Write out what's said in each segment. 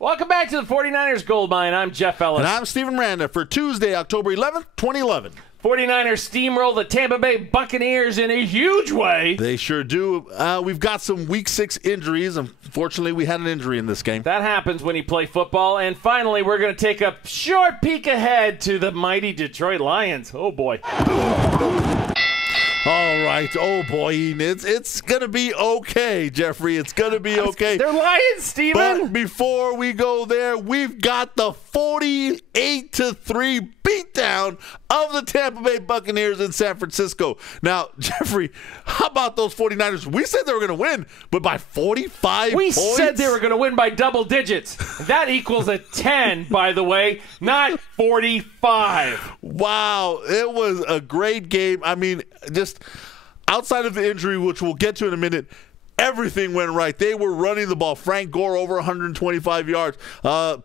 Welcome back to the 49ers Gold Mine. I'm Jeff Ellis. And I'm Steven Miranda for Tuesday, October 11th, 2011. 49ers steamroll the Tampa Bay Buccaneers in a huge way. They sure do. We've got some Week 6 injuries. Unfortunately, we had an injury in this game. That happens when you play football. And finally, we're going to take a short peek ahead to the mighty Detroit Lions. Oh, boy. All right. Oh, boy. It's going to be okay, Jeffrey. It's going to be okay. They're Lions, Steven. But before we go there, we've got the 48-3 beatdown of the Tampa Bay Buccaneers in San Francisco. Now, Jeffrey, how about those 49ers? We said they were going to win, but by 45 We points? said they were going to win by double digits. That equals a 10, by the way, not 45. Wow. It was a great game. I mean, just outside of the injury, which we'll get to in a minute, everything went right. They were running the ball. Frank Gore over 125 yards,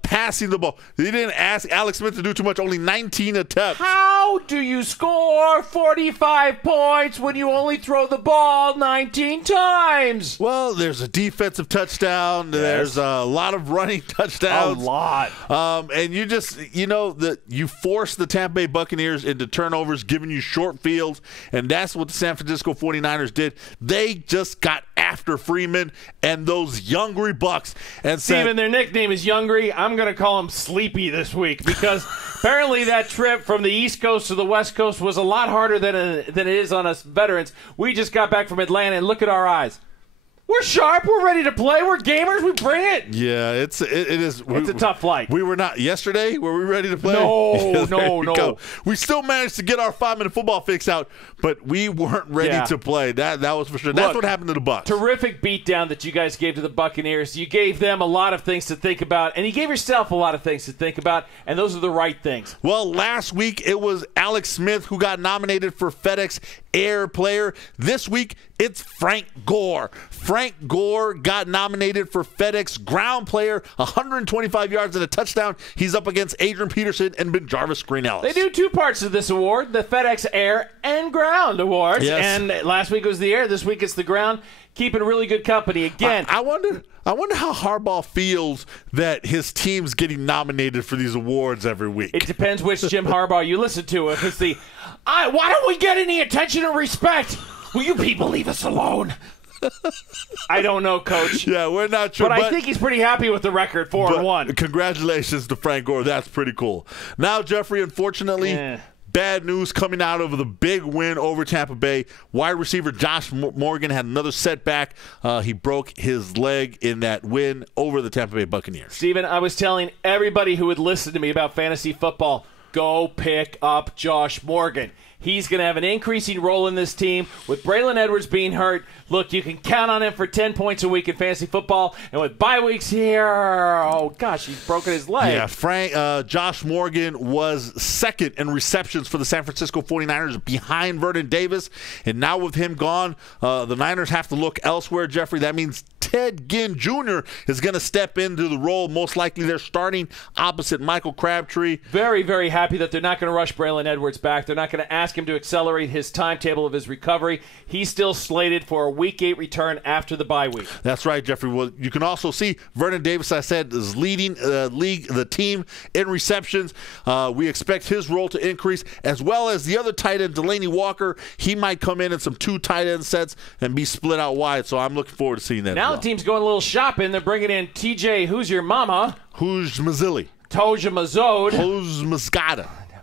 passing the ball. They didn't ask Alex Smith to do too much, only 19 attempts. How do you score 45 points when you only throw the ball 19 times? Well, there's a defensive touchdown. Yes. There's a lot of running touchdowns. A lot. And you just, you force the Tampa Bay Buccaneers into turnovers, giving you short fields, and that's what the San Francisco 49ers did. They just got after Freeman and those Youngry Bucks. And Steven, their nickname is Youngry. I'm going to call him Sleepy this week because apparently that trip from the East Coast to the West Coast was a lot harder than it is on us veterans. We just got back from Atlanta, and look at our eyes. We're sharp. We're ready to play. We're gamers. We bring it. Yeah, it is. It's a tough flight. We were not yesterday. Were we ready to play? No, no. We still managed to get our 5-minute football fix out, but we weren't ready to play. That was for sure. That's what happened to the Bucs. Terrific beatdown that you guys gave to the Buccaneers. You gave them a lot of things to think about, and you gave yourself a lot of things to think about, and those are the right things. Well, last week it was Alex Smith who got nominated for FedEx Air Player. This week it's Frank Gore. Frank Gore got nominated for FedEx Ground Player, 125 yards and a touchdown. He's up against Adrian Peterson and Jarvis Green-Ellis. They do two parts of this award, the FedEx Air and Ground Awards. Yes. And last week was the Air, this week it's the Ground. Keeping really good company. Again, I wonder how Harbaugh feels that his team's getting nominated for these awards every week. It depends which Jim Harbaugh you listen to. If it's the, why don't we get any attention and respect? Will you people leave us alone? I don't know, Coach. Yeah, we're not sure. But I think he's pretty happy with the record, 4-1. Congratulations to Frank Gore. That's pretty cool. Now, Jeffrey, unfortunately, bad news coming out of the big win over Tampa Bay. Wide receiver Josh Morgan had another setback. He broke his leg in that win over the Tampa Bay Buccaneers. Steven, I was telling everybody who would listen to me about fantasy football, go pick up Josh Morgan. He's going to have an increasing role in this team. With Braylon Edwards being hurt, look, you can count on him for 10 points a week in fantasy football. And with bye weeks here, oh, gosh, he's broken his leg. Yeah, Josh Morgan was second in receptions for the San Francisco 49ers behind Vernon Davis. And now with him gone, the Niners have to look elsewhere, Jeffrey. That means Ted Ginn Jr. is going to step into the role. Most likely they're starting opposite Michael Crabtree. Very, very happy that they're not going to rush Braylon Edwards back. They're not going to ask him to accelerate his timetable of his recovery. He's still slated for a Week 8 return after the bye week. That's right, Jeffrey. Well, you can also see Vernon Davis, I said, is leading the team in receptions. We expect his role to increase, as well as the other tight end, Delaney Walker. He might come in some 2 tight end sets and be split out wide, so I'm looking forward to seeing that. Now the team's going a little shopping. They're bringing in TJ Housmedzadah. Housmedzadah.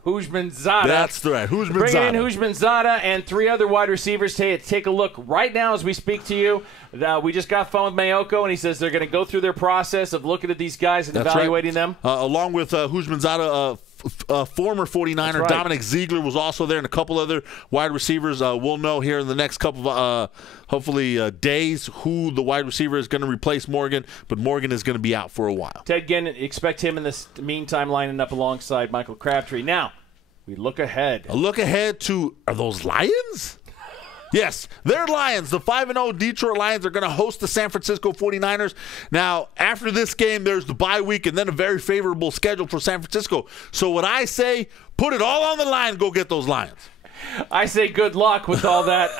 Housmedzadah. That's right. Housmedzadah. Bringing in Housmedzadah and 3 other wide receivers. Take a look right now as we speak to you. We just got phone with Mayoko, and he says they're going to go through their process of looking at these guys and evaluating them. Along with Housmedzadah, former 49er, right. Dominic Ziegler was also there, and a couple other wide receivers. We'll know here in the next couple of, hopefully, days who the wide receiver is going to replace Morgan, but Morgan is going to be out for a while. Ted Ginn, expect him in the meantime lining up alongside Michael Crabtree. Now, we look ahead. A look ahead to, are those Lions? Yes, they're Lions. The 5-0 Detroit Lions are going to host the San Francisco 49ers. Now, after this game, there's the bye week and then a very favorable schedule for San Francisco. So what I say, put it all on the line and go get those Lions. I say good luck with all that.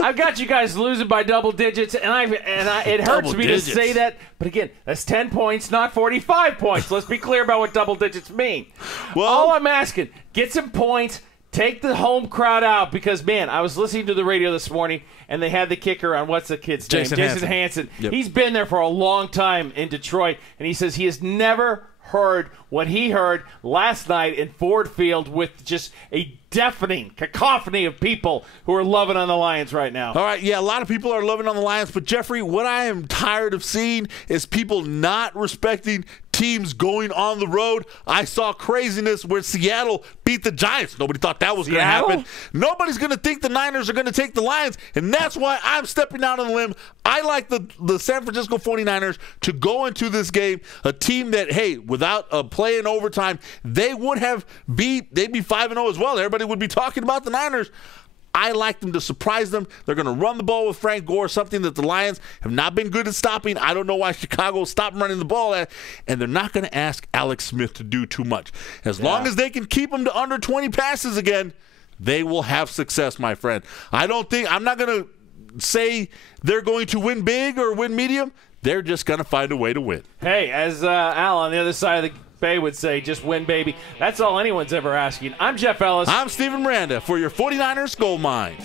I've got you guys losing by double digits, and it hurts me to say that. But again, that's 10 points, not 45 points. Let's be clear about what double digits mean. Well, all I'm asking, get some points. Take the home crowd out because, man, I was listening to the radio this morning, and they had the kicker on, what's the kid's name? Jason Hansen. Yep. He's been there for a long time in Detroit, and he says he has never heard what he heard last night in Ford Field with just a deafening cacophony of people who are loving on the Lions right now. All right, yeah, a lot of people are loving on the Lions, but Jeffrey, what I am tired of seeing is people not respecting teams going on the road. I saw craziness where Seattle beat the Giants. Nobody thought that was going to happen. Nobody's going to think the Niners are going to take the Lions, and that's why I'm stepping out on the limb. I like the San Francisco 49ers to go into this game, a team that, hey, without a play in overtime, they'd be 5-0 as well. Everybody would be talking about the Niners. I like them to surprise them. They're going to run the ball with Frank Gore, something that the Lions have not been good at stopping. I don't know why Chicago stopped running the ball at, and they're not going to ask Alex Smith to do too much. As long as they can keep him to under 20 passes again, they will have success, my friend. I'm not going to say they're going to win big or win medium. They're just going to find a way to win. Hey, as Al on the other side of the Bay would say, just win, baby. That's all anyone's ever asking. I'm Jeff Ellis. I'm Steven Miranda for your 49ers Gold Mine.